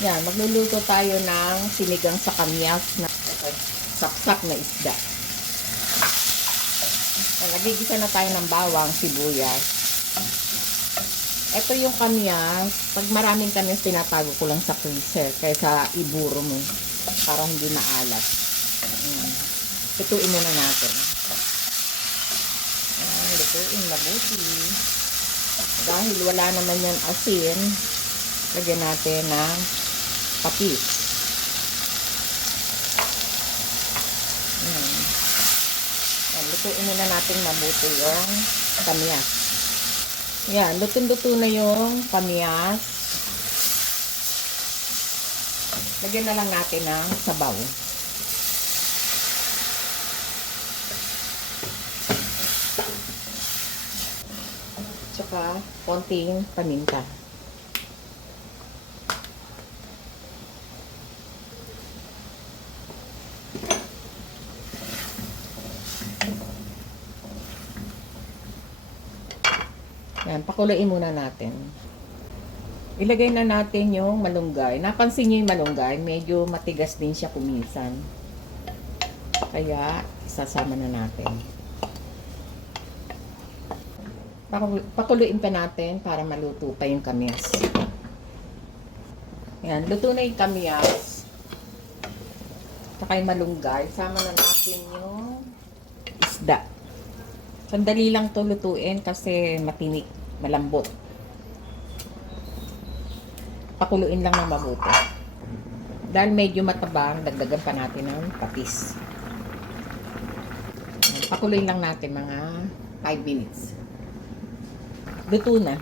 Yan, magluluto tayo ng sinigang sa kamyas na saksak na isda. Nagigisa na tayo ng bawang, sibuyas. Ito yung kamyas. Pag maraming kamyas, tinatago ko lang sa freezer kaysa iburo mo para hindi maalat. Lutuin muna natin. Lutuin mabuti. Dahil wala naman yan asin, lagyan natin ng patis. Lutuin muna natin mabuti yung kamyas. Yan, luto-luto na yung kamyas. Lagyan na lang natin ng sabaw. Tsaka konting paminta. Yan, pakuluin muna natin. Ilagay na natin yung malunggay. Napansin niyo yung malunggay, medyo matigas din siya kuminsan. Kaya, isasama na natin. Pakuluin pa natin para maluto pa yung kamyas. Yan, luto na yung kamyas. Saka yung malunggay. Sama na natin yung isda. Sandali lang to lutuin kasi matinik, malambot. Pakuluin lang ng mabuti. Dahil medyo matabang, dagdagan pa natin ng patis. Pakuluin lang natin mga 5 minutes. Luto na.